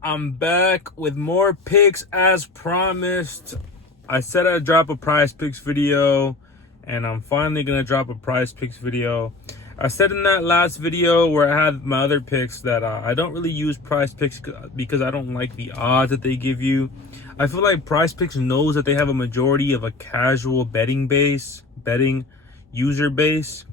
I'm back with more picks as promised. I said I'd drop a prize picks video, and I'm finally gonna drop a prize picks video. I said in that last video where I had my other picks that I don't really use prize picks because I don't like the odds that they give you. I feel like prize picks knows that they have a majority of a casual betting user base.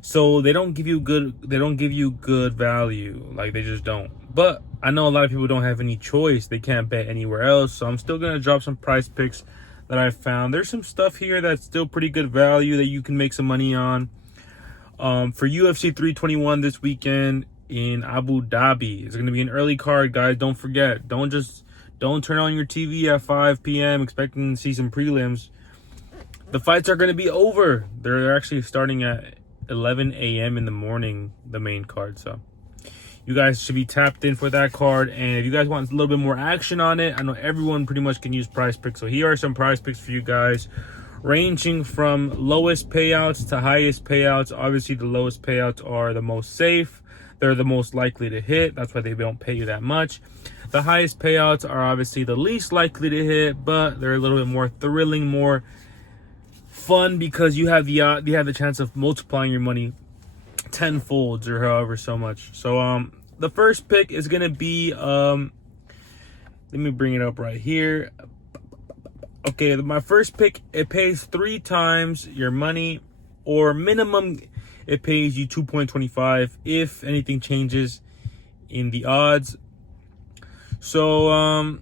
So they don't give you good value. Like, they just don't. But I know a lot of people don't have any choice. They can't bet anywhere else. So I'm still gonna drop some prize picks that I found. There's some stuff here that's still pretty good value that you can make some money on. For UFC 321 this weekend in Abu Dhabi. It's gonna be an early card, guys. Don't forget. Don't turn on your TV at 5 p.m. expecting to see some prelims. The fights are gonna be over. They're actually starting at 11 a.m. in the morning, the main card. So you guys should be tapped in for that card. And if you guys want a little bit more action on it, I know everyone pretty much can use prize picks. So here are some prize picks for you guys, ranging from lowest payouts to highest payouts. Obviously, the lowest payouts are the most safe. They're the most likely to hit. That's why they don't pay you that much. The highest payouts are obviously the least likely to hit, but they're a little bit more thrilling, more fun, because you have the chance of multiplying your money tenfolds or however so much. So the first pick is gonna be let me bring it up right here. Okay, my first pick, it pays 3 times your money, or minimum it pays you 2.25 if anything changes in the odds. So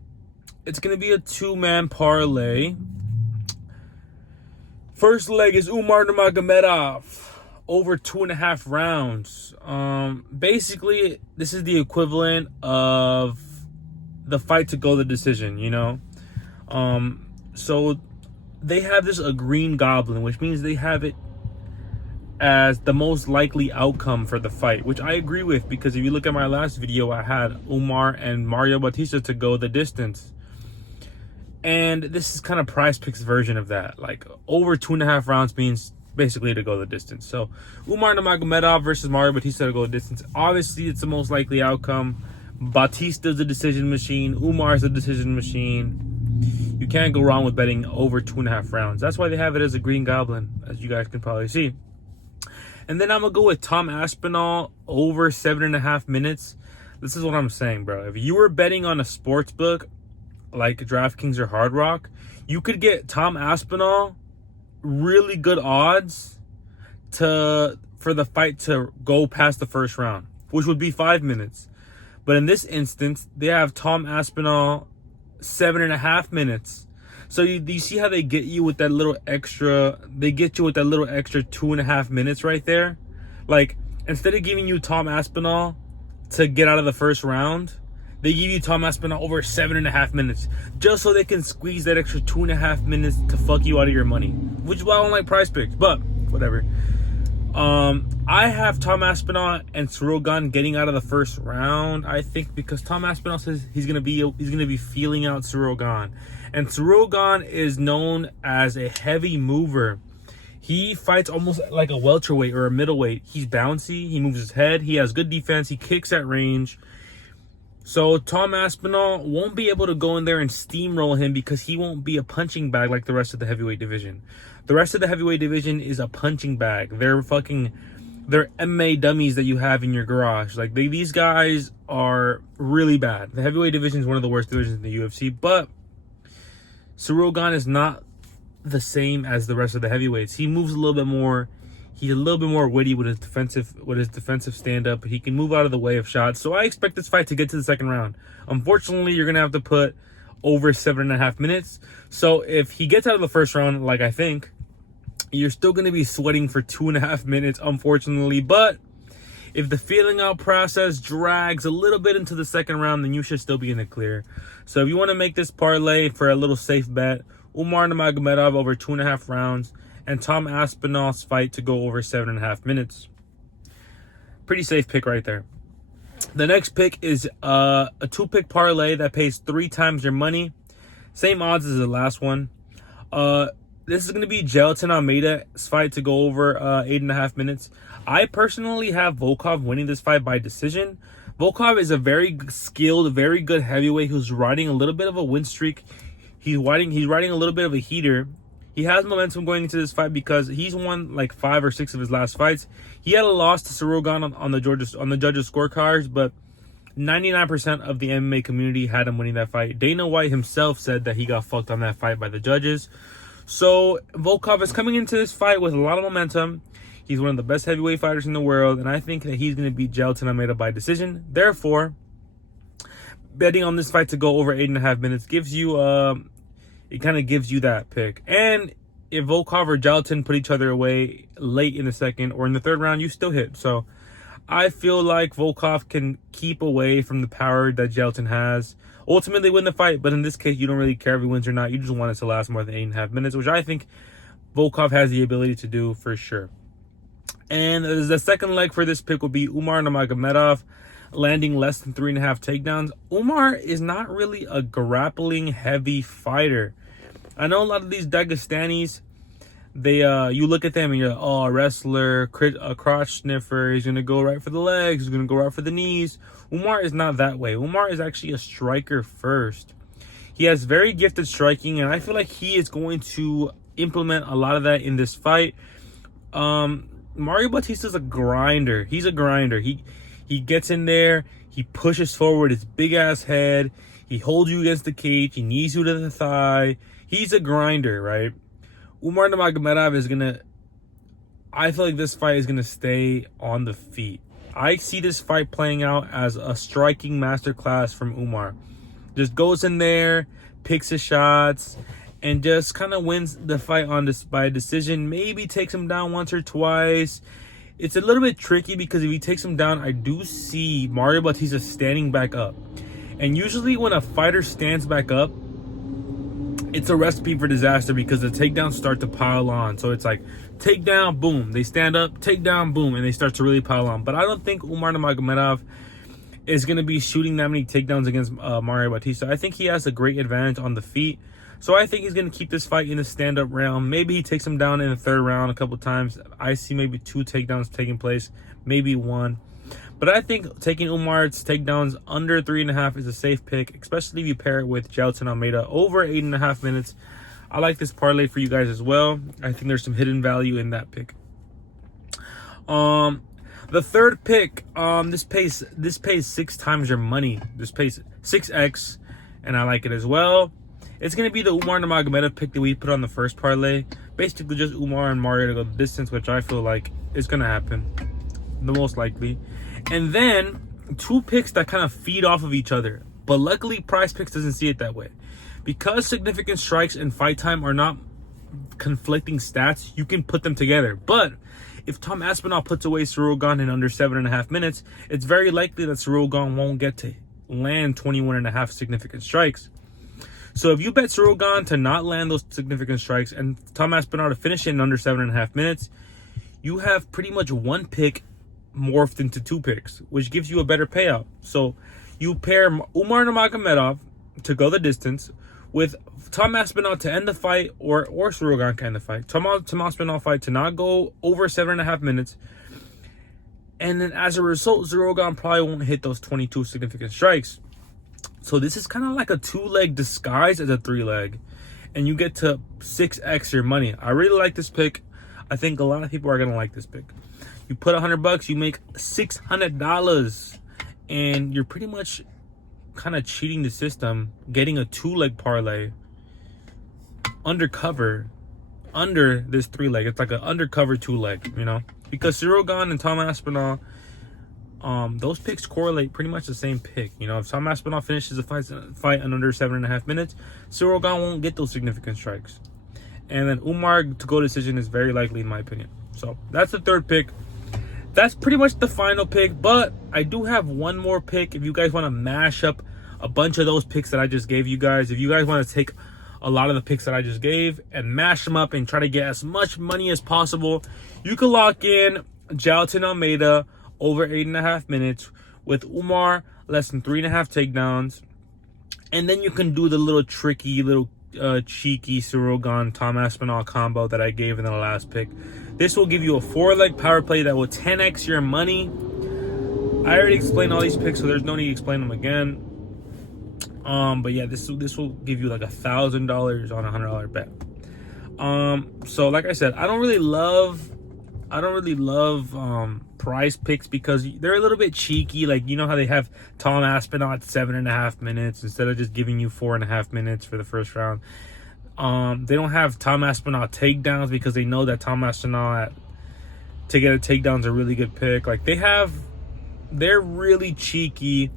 it's gonna be a 2-man parlay. First leg is Umar Nurmagomedov over 2.5 rounds. Basically, this is the equivalent of the fight to go the decision, you know? So they have this a green goblin, which means they have it as the most likely outcome for the fight, which I agree with, because if you look at my last video, I had Umar and Mario Bautista to go the distance. And this is kind of prize picks version of that. Like, over 2.5 rounds means basically to go the distance. So Umar Nurmagomedov versus Mario Bautista to go the distance. Obviously, it's the most likely outcome. Bautista's a decision machine. Umar's a decision machine. You can't go wrong with betting over 2.5 rounds. That's why they have it as a green goblin, as you guys can probably see. And then I'm going to go with Tom Aspinall over 7.5 minutes. This is what I'm saying, bro. If you were betting on a sports book like DraftKings or Hard Rock, you could get Tom Aspinall really good odds for the fight to go past the first round, which would be 5 minutes. But in this instance, they have Tom Aspinall 7.5 minutes. So you see how they get you with that little extra? They get you with that little extra 2.5 minutes right there. Like, instead of giving you Tom Aspinall to get out of the first round, they give you Tom Aspinall over 7.5 minutes, just so they can squeeze that extra 2.5 minutes to fuck you out of your money. Which is why I don't like prize picks, but whatever. I have Tom Aspinall and Ciryl getting out of the first round, I think, because Tom Aspinall says he's gonna be feeling out Ciryl, and Ciryl is known as a heavy mover. He fights almost like a welterweight or a middleweight. He's bouncy. He moves his head. He has good defense. He kicks at range. So Tom Aspinall won't be able to go in there and steamroll him, because he won't be a punching bag like the rest of the heavyweight division. The rest of the heavyweight division is a punching bag. They're MMA dummies that you have in your garage. Like, these guys are really bad. The heavyweight division is one of the worst divisions in the UFC, but Ciryl is not the same as the rest of the heavyweights. He moves a little bit more. He's a little bit more witty with his defensive stand-up. He can move out of the way of shots. So I expect this fight to get to the second round. Unfortunately, you're going to have to put over 7.5 minutes. So if he gets out of the first round, like I think, you're still going to be sweating for 2.5 minutes, unfortunately. But if the feeling out process drags a little bit into the second round, then you should still be in the clear. So if you want to make this parlay for a little safe bet, Umar Nurmagomedov over 2.5 rounds, and Tom Aspinall's fight to go over 7.5 minutes. Pretty safe pick right there. The next pick is a 2-pick parlay that pays 3 times your money. Same odds as the last one. This is going to be Gelatin Almeida's fight to go over 8.5 minutes. I personally have Volkov winning this fight by decision, Volkov is a very skilled, very good heavyweight who's riding a little bit of a win streak. He's riding a little bit of a heater. He has momentum going into this fight because he's won like 5 or 6 of his last fights. He had a loss to Ciryl on the judges' scorecards, but 99% of the MMA community had him winning that fight. Dana White himself said that he got fucked on that fight by the judges. So Volkov is coming into this fight with a lot of momentum. He's one of the best heavyweight fighters in the world, and I think that he's going to beat Jailton Almeida by decision. Therefore, betting on this fight to go over 8.5 minutes gives you it kind of gives you that pick. And if Volkov or Jailton put each other away late in the second or in the third round, you still hit. So I feel like Volkov can keep away from the power that Jailton has. Ultimately win the fight, but in this case, you don't really care if he wins or not. You just want it to last more than 8.5 minutes, which I think Volkov has the ability to do for sure. And the second leg for this pick will be Umar Nurmagomedov landing less than 3.5 takedowns. Umar is not really a grappling heavy fighter. I know a lot of these Dagestanis, they you look at them and you're like, oh, a wrestler, a crotch sniffer, he's gonna go right for the legs, he's gonna go right for the knees. Umar is not that way. Umar is actually a striker first. He has very gifted striking, and I feel like he is going to implement a lot of that in this fight. Mario Bautista's a grinder. He's a grinder. He gets in there, he pushes forward his big ass head, he holds you against the cage, he knees you to the thigh. He's a grinder, right? Umar Nurmagomedov is gonna, I feel like this fight is gonna stay on the feet. I see this fight playing out as a striking masterclass from Umar. Just goes in there, picks his shots, and just kind of wins the fight on this by decision. Maybe takes him down once or twice. It's a little bit tricky because if he takes him down, I do see Mario Bautista standing back up. And usually when a fighter stands back up, it's a recipe for disaster because the takedowns start to pile on. So it's like takedown, boom, they stand up, takedown, boom, and they start to really pile on. But I don't think Umar Nurmagomedov is going to be shooting that many takedowns against Mario Bautista. I think he has a great advantage on the feet. So I think he's going to keep this fight in the stand-up realm. Maybe he takes him down in the third round a couple times. I see maybe 2 takedowns taking place, maybe 1. But I think taking Umar's takedowns under 3.5 is a safe pick, especially if you pair it with Jailton Almeida over 8.5 minutes. I like this parlay for you guys as well. I think there's some hidden value in that pick. The third pick, this pays 6 times your money. This pays 6x, and I like it as well. It's going to be the Umar Nurmagomedov pick that we put on the first parlay. Basically just Umar and Mario to go the distance, which I feel like is going to happen. The most likely. And then 2 picks that kind of feed off of each other. But luckily, Prizepick doesn't see it that way. Because significant strikes and fight time are not conflicting stats, you can put them together. But if Tom Aspinall puts away Ciryl Gane in under 7.5 minutes, it's very likely that Ciryl Gane won't get to land 21.5 significant strikes. So if you bet Ciryl Gane to not land those significant strikes and Tom Aspinall to finish it in under 7.5 minutes, you have pretty much 1 pick morphed into 2 picks, which gives you a better payout. So you pair Umar Nurmagomedov to go the distance with Tom Aspinall to end the fight, or Ciryl Gane to end the fight. Tom Aspinall fight to not go over 7.5 minutes. And then as a result, Ciryl Gane probably won't hit those 22 significant strikes. So this is kind of like a 2-leg disguised as a 3-leg. And you get to 6x your money. I really like this pick. I think a lot of people are going to like this pick. You put $100, you make $600. And you're pretty much kind of cheating the system, getting a 2-leg parlay undercover under this 3-leg. It's like an undercover 2-leg, you know? Because Ciryl Gane and Tom Aspinall, those picks correlate pretty much the same pick. You know, if Tom Aspinall finishes the fight in under 7.5 minutes, Ciryl Gane won't get those significant strikes. And then Umar to go decision is very likely, in my opinion. So that's the third pick. That's pretty much the final pick, but I do have one more pick. If you guys want to mash up a bunch of those picks that I just gave you guys, if you guys want to take a lot of the picks that I just gave and mash them up and try to get as much money as possible, you can lock in Jailton Almeida over 8.5 minutes with Umar less than 3.5 takedowns. And then you can do the little tricky, little cheeky Ciryl Gane Tom Aspinall combo that I gave in the last pick. This will give you a 4-leg power play that will 10x your money. I already explained all these picks, so there's no need to explain them again. But yeah, this will give you like $1,000 on a $100 bet. So like I said, I don't really love prize picks because they're a little bit cheeky. Like, you know how they have Tom Aspinall at 7.5 minutes instead of just giving you 4.5 minutes for the first round. They don't have Tom Aspinall takedowns because they know that Tom Aspinall to get a takedown is a really good pick. Like, they're really cheeky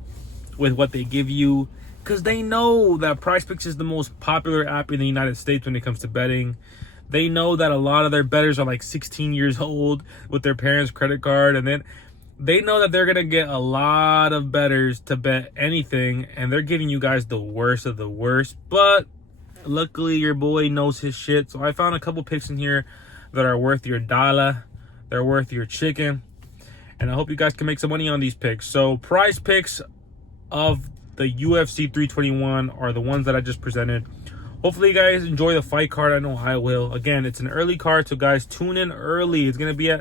with what they give you because they know that PrizePicks is the most popular app in the United States when it comes to betting. They know that a lot of their bettors are like 16 years old with their parents' credit card, and then they know that they're going to get a lot of bettors to bet anything, and they're giving you guys the worst of the worst. But luckily, your boy knows his shit, so I found a couple picks in here that are worth your dollar. They're worth your chicken, and I hope you guys can make some money on these picks. So prize picks of the UFC 321 are the ones that I just presented. Hopefully you guys enjoy the fight card. I know I will. Again, it's an early card, so guys, tune in early. It's going to be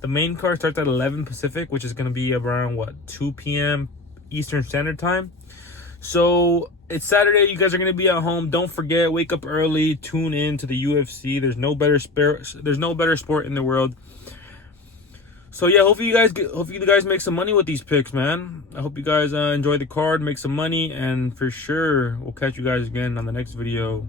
the main card starts at 11 Pacific, which is going to be around, 2 p.m. Eastern Standard Time. So it's Saturday. You guys are going to be at home. Don't forget, wake up early. Tune in to the UFC. There's no better sport in the world. So yeah, hopefully you guys make some money with these picks, man. I hope you guys enjoy the card, make some money, and for sure, we'll catch you guys again on the next video.